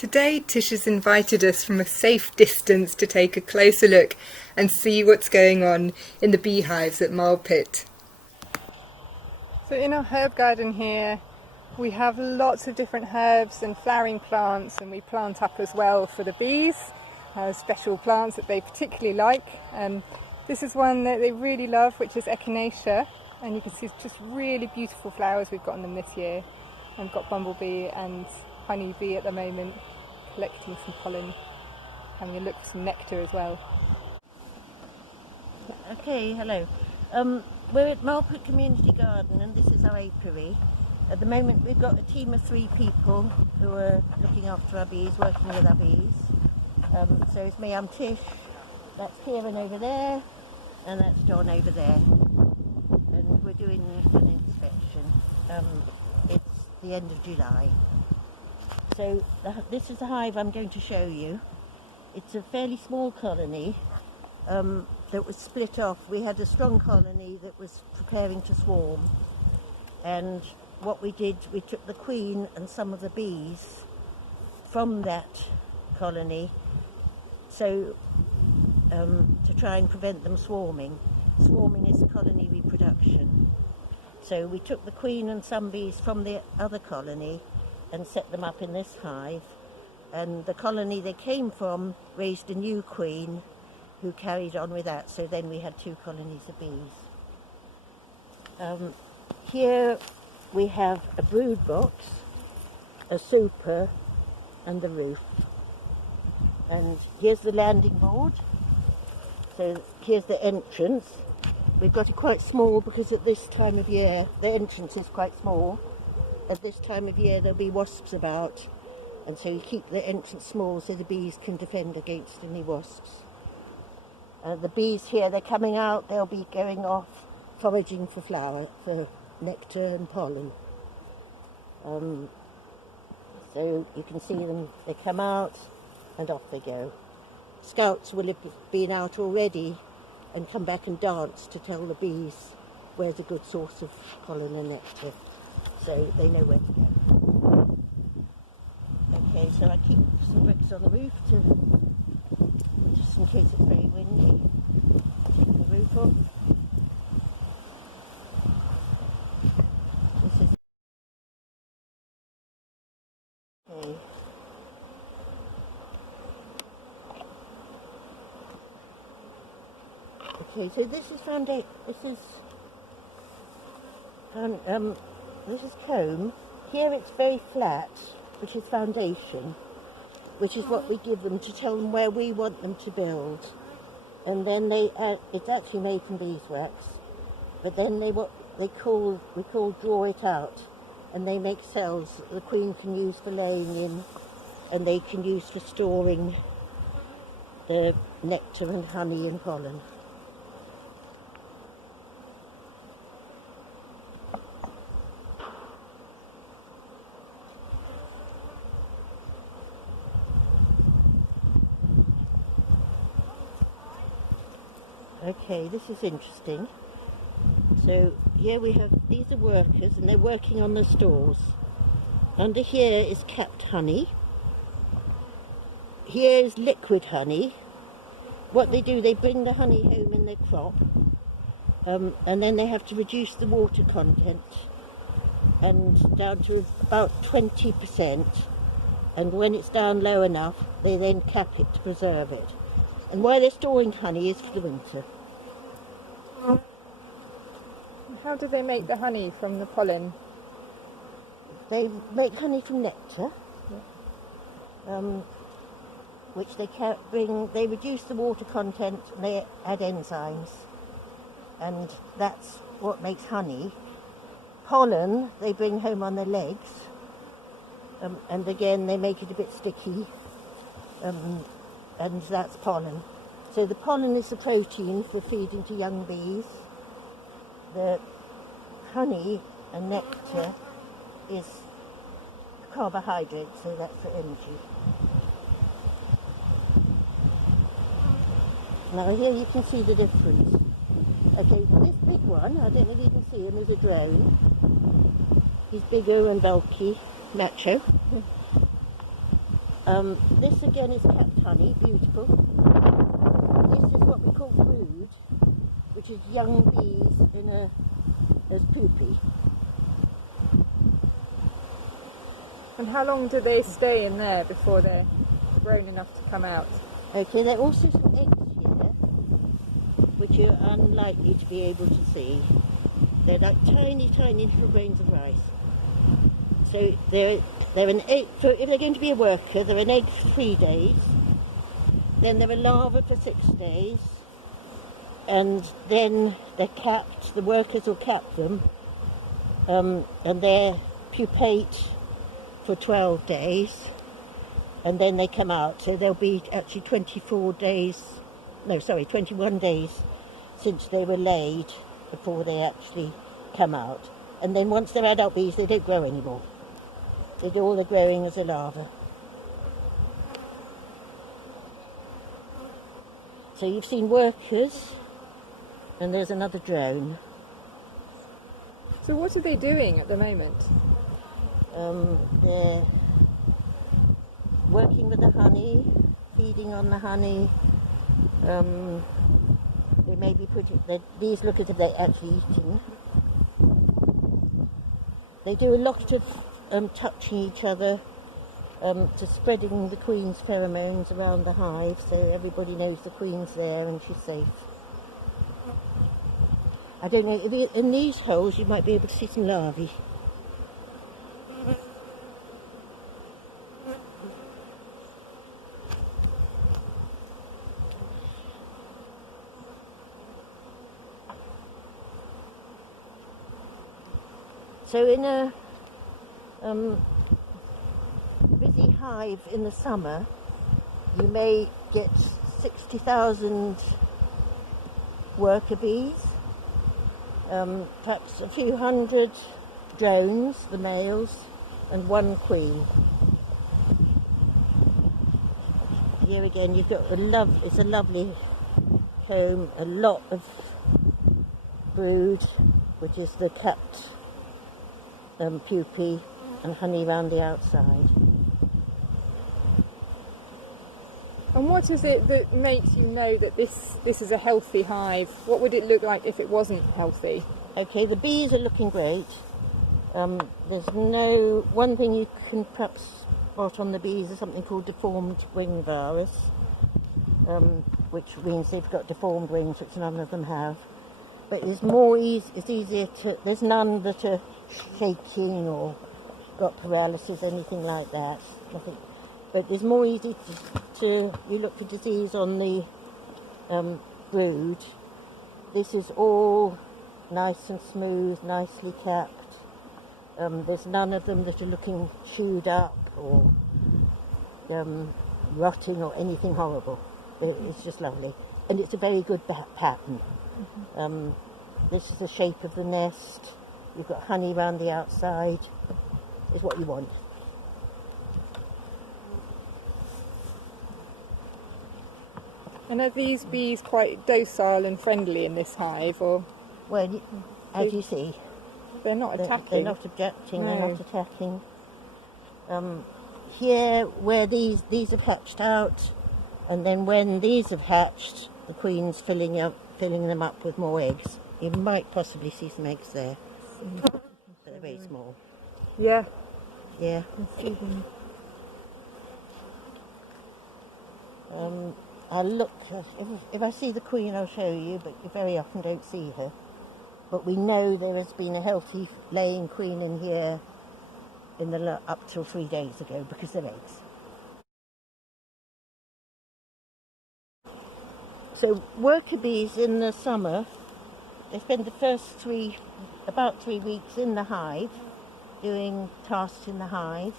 Today Tish has invited us from a safe distance to take a closer look and see what's going on in the beehives at Marl Pit. So in our herb garden here we have lots of different herbs and flowering plants, and we plant up as well for the bees, special plants that they particularly like. This is one that they really love, which is echinacea, and you can see just really beautiful flowers we've got on them this year. And we've got bumblebee and honeybee at the moment, collecting some pollen, having a look for some nectar as well. Okay, hello. We're at Marlpit Community Garden and this is our apiary. At the moment we've got a team of 3 people who are looking after our bees, working with our bees. So it's me, I'm Tish, that's Kieron over there, and that's John over there. And we're doing an inspection. It's the end of July. So this is the hive I'm going to show you. It's a fairly small colony that was split off. We had a strong colony that was preparing to swarm, and what we did, we took the queen and some of the bees from that colony so to try and prevent them swarming. Swarming is colony reproduction. So we took the queen and some bees from the other colony and set them up in this hive, and the colony they came from raised a new queen who carried on with that, so then we had 2 colonies of bees. Here we have a brood box, a super, and the roof. And here's the landing board. So here's the entrance. We've got it quite small because at this time of year, the entrance is quite small. At this time of year there'll be wasps about, and so you keep the entrance small so the bees can defend against any wasps. The bees here, they're coming out, they'll be going off foraging for for nectar and pollen. So you can see them, they come out and off they go. Scouts will have been out already and come back and dance to tell the bees where's a good source of pollen and nectar, so they know where to go. Okay, so I keep some bricks on the roof just in case it's very windy. Take the roof off. This is okay. Okay, so this is foundation. This is comb. Here it's very flat, which is foundation, which is what we give them to tell them where we want them to build. And then it's actually made from beeswax, but then we call draw it out, and they make cells that the queen can use for laying in, and they can use for storing the nectar and honey and pollen. Okay, this is interesting. So here we have, these are workers and they're working on the stores. Under here is capped honey. Here is liquid honey. What they do, they bring the honey home in their crop, and then they have to reduce the water content and down to about 20%. And when it's down low enough, they then cap it to preserve it. And why they're storing honey is for the winter. How do they make the honey from the pollen? They make honey from nectar, which they reduce the water content and they add enzymes. And that's what makes honey. Pollen, they bring home on their legs. And again, they make it a bit sticky. And that's pollen. So the pollen is the protein for feeding to young bees. The honey and nectar is carbohydrate, so that's for energy. Now here you can see the difference. Okay, this big one, I don't know if you can see him, is a drone. He's bigger and bulky, macho. This again is capped honey, beautiful. This is what we call brood, which is young bees as pupae. And how long do they stay in there before they're grown enough to come out? Okay, there are also some eggs here, which you're unlikely to be able to see. They're like tiny, tiny little grains of rice. So they're an egg. So if they're going to be a worker, they're an egg for 3 days. Then they're a larva for 6 days, and then they're capped. The workers will cap them, and they're pupate for 12 days, and then they come out. So there'll be actually 21 days since they were laid before they actually come out. And then once they're adult bees, they don't grow anymore. They do all the growing as a larva. So you've seen workers, and there's another drone. So what are they doing at the moment? They're working with the honey, feeding on the honey. They may be these look as if they're actually eating. They do a lot of touching each other, to spreading the queen's pheromones around the hive, so everybody knows the queen's there and she's safe. I don't know, if in these holes you might be able to see some larvae. So in a busy hive in the summer, you may get 60,000 worker bees, perhaps a few hundred drones, the males, and 1 queen. Here again you've got it's a lovely comb, a lot of brood, which is the capped pupae, and honey around the outside. And what is it that makes you know that this is a healthy hive? What would it look like if it wasn't healthy? Okay, the bees are looking great. There's one thing you can perhaps spot on the bees is something called deformed wing virus, which means they've got deformed wings, which none of them have. But it's easier to, there's none that are shaking or got paralysis, anything like that. Nothing. But it's more easy you look for disease on the brood. This is all nice and smooth, nicely capped. There's none of them that are looking chewed up or rotting or anything horrible. It's just lovely. And it's a very good pattern. Mm-hmm. This is the shape of the nest. You've got honey around the outside. Is what you want. And are these bees quite docile and friendly in this hive, or? Well, as you see, they're not attacking. They're not objecting. No. They're not attacking. Here, where these have hatched out, and then when these have hatched, the queen's filling them up with more eggs. You might possibly see some eggs there, but they're very small. Yeah. Yeah. I'll look, if I see the queen I'll show you, but you very often don't see her. But we know there has been a healthy laying queen in here up till 3 days ago because they're eggs. So worker bees in the summer, they spend the first about 3 weeks in the hive, doing tasks in the hive,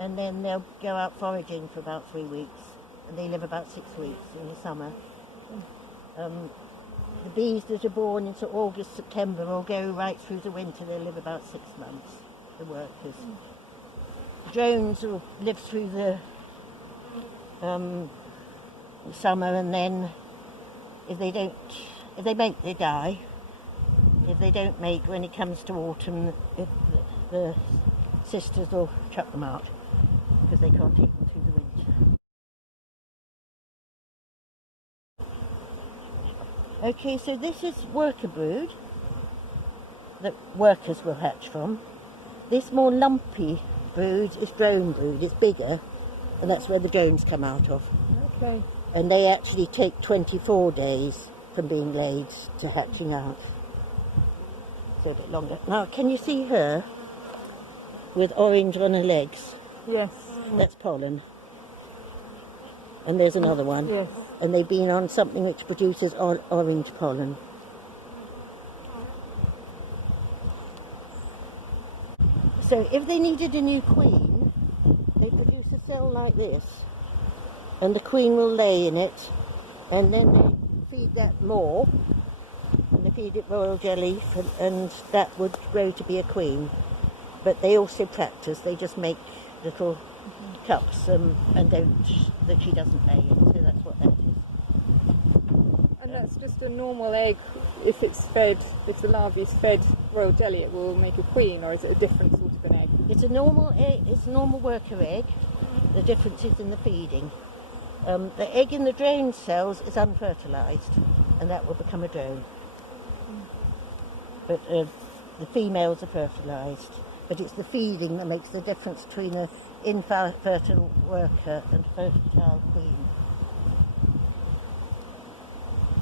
and then they'll go out foraging for about 3 weeks, and they live about 6 weeks in the summer. The bees that are born into August, September will go right through the winter. They'll live about 6 months, the workers. Drones will live through the summer, and then if they mate, they die. If they don't mate, when it comes to autumn, the sisters will chuck them out because they can't eat them too Okay, so this is worker brood that workers will hatch from. This more lumpy brood is drone brood. It's bigger, and that's where the drones come out of. Okay. And they actually take 24 days from being laid to hatching out. So a bit longer. Now, can you see her with orange on her legs? Yes. That's pollen. And there's another one. Yes. And they've been on something which produces orange pollen. So if they needed a new queen, they produce a cell like this, and the queen will lay in it, and then they feed that more, and they feed it royal jelly, and that would grow to be a queen. But they also practice, they just make little cups and that she doesn't lay in, so that's what that is. And that's just a normal egg. If it's fed, if the larvae is fed royal jelly, it will make a queen, or is it a different sort of an egg? It's a normal egg, it's a normal worker egg. The difference is in the feeding. The egg in the drone cells is unfertilised, and that will become a drone. But the females are fertilised. But it's the feeding that makes the difference between an infertile worker and fertile queen.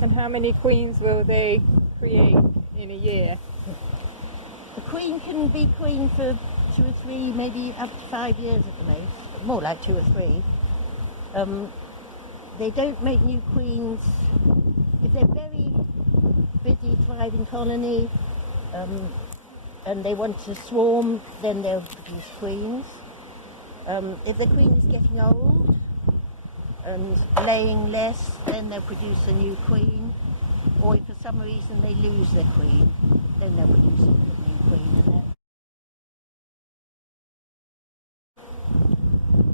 And how many queens will they create in a year? The queen can be queen for 2 or 3, maybe up to 5 years at the most, more like 2 or 3. They don't make new queens. If they're very busy, thriving colony, and they want to swarm, then they'll produce queens. If the queen is getting old and laying less, then they'll produce a new queen. Or if for some reason they lose their queen, then they'll produce a new queen.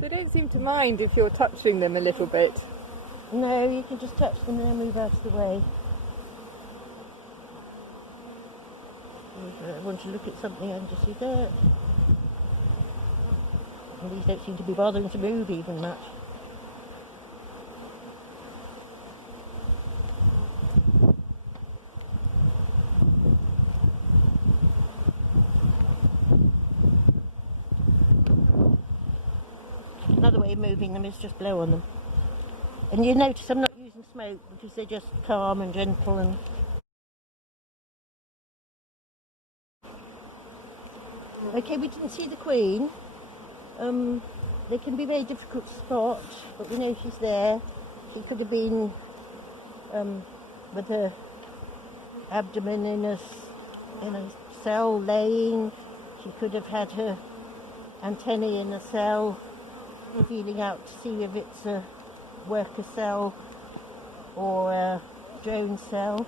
They don't seem to mind if you're touching them a little bit. No, you can just touch them and then move out of the way. I want to look at something and just see that. And these don't seem to be bothering to move even much. Another way of moving them is just blow on them. And you notice I'm not using smoke because they're just calm and gentle and... Okay, we didn't see the queen. They can be very difficult to spot, but we know she's there. She could have been with her abdomen in a cell laying. She could have had her antennae in a cell, feeling out to see if it's a worker cell or a drone cell.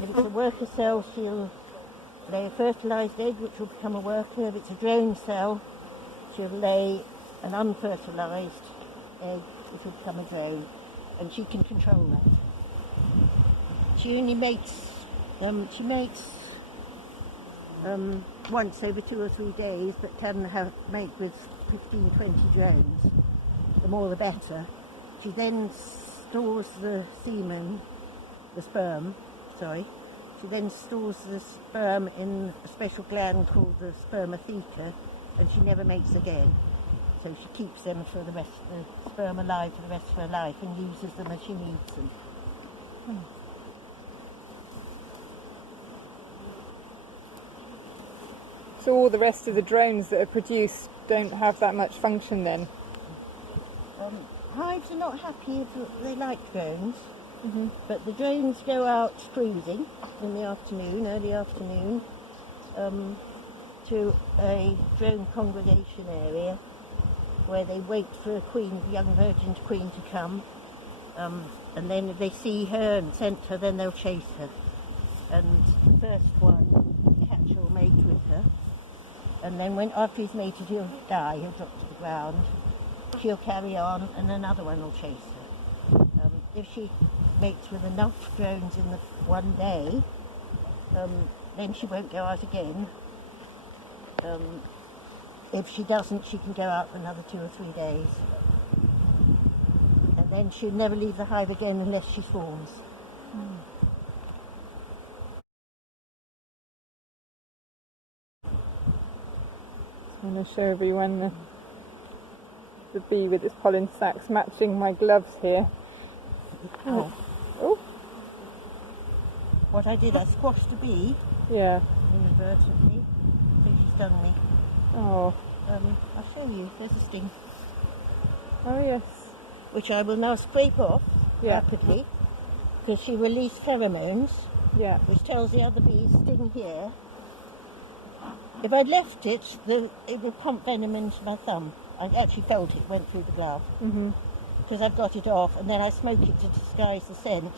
If it's a worker cell, she'll lay a fertilised egg which will become a worker. If it's a drone cell, she'll lay an unfertilised egg which will become a drone, and she can control that. She only mates, once over 2 or 3 days, but can mate with 15, 20 drones. The more the better. She then stores the sperm. She then stores the sperm in a special gland called the spermatheca, and she never mates again. So she keeps them for the sperm alive for the rest of her life and uses them as she needs them. So all the rest of the drones that are produced don't have that much function then? Hives are not happy if they like drones, but the drones go out cruising in the afternoon, early afternoon, to a drone congregation area where they wait for a young virgin queen to come, and then if they see her and scent her, then they'll chase her. And the first one, catch or mate with her, and then after he's mated, he'll die, he'll drop to the ground. She'll carry on, and another one will chase her. If she mates with enough drones in the one day, then she won't go out again. If she doesn't, she can go out for another 2 or 3 days. And then she'll never leave the hive again unless she swarms. I'm going to show everyone the bee with its pollen sacs matching my gloves here. Oh. Oh. What I did, I squashed a bee. Yeah. Inadvertently. So she stung me. Oh. I'll show you. There's a sting. Oh yes. Which I will now scrape off Yeah. rapidly, because she released pheromones, Yeah. which tells the other bees sting here. If I'd left it, it would pump venom into my thumb. I actually felt it went through the glove. Because I've got it off, and then I smoke it to disguise the scent,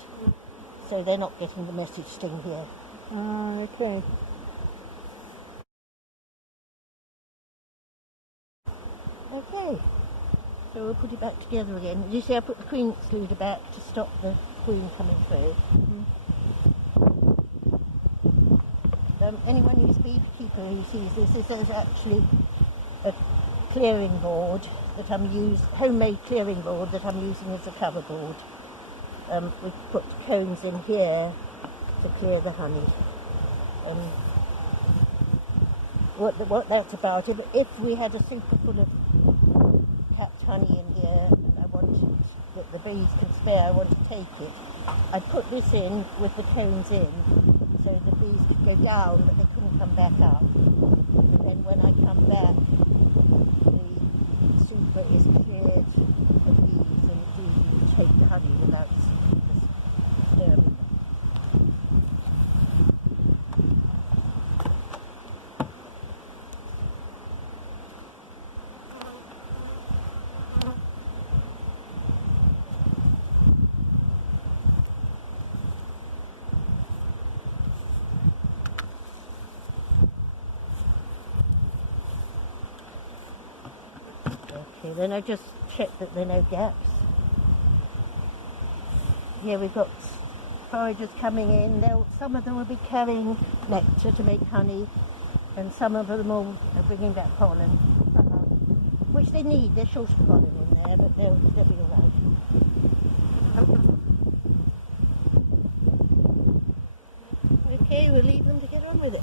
so they're not getting the message sting here. Ah, okay. Okay, so we'll put it back together again. You see, I put the queen excluder back to stop the queen coming through. Anyone who's a beekeeper who sees this is actually a clearing board that homemade clearing board that I'm using as a cover board. We put cones in here to clear the honey. What that's about, if we had a super full of capped honey in here and I wanted that the bees can spare, I want to take it, I'd put this in with the cones in so the bees could go down but they couldn't come back up. And then when I come back, the super is cleared of bees and it's easy to take the honey without disturbing them. Okay, then I just check that there are no gaps. Here we've got foragers coming in. Some of them will be carrying nectar to make honey, and some of them are bringing back pollen, which they need. They're short of pollen in there, but they'll be all right. Okay, we'll leave them to get on with it.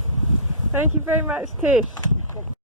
Thank you very much, Tish.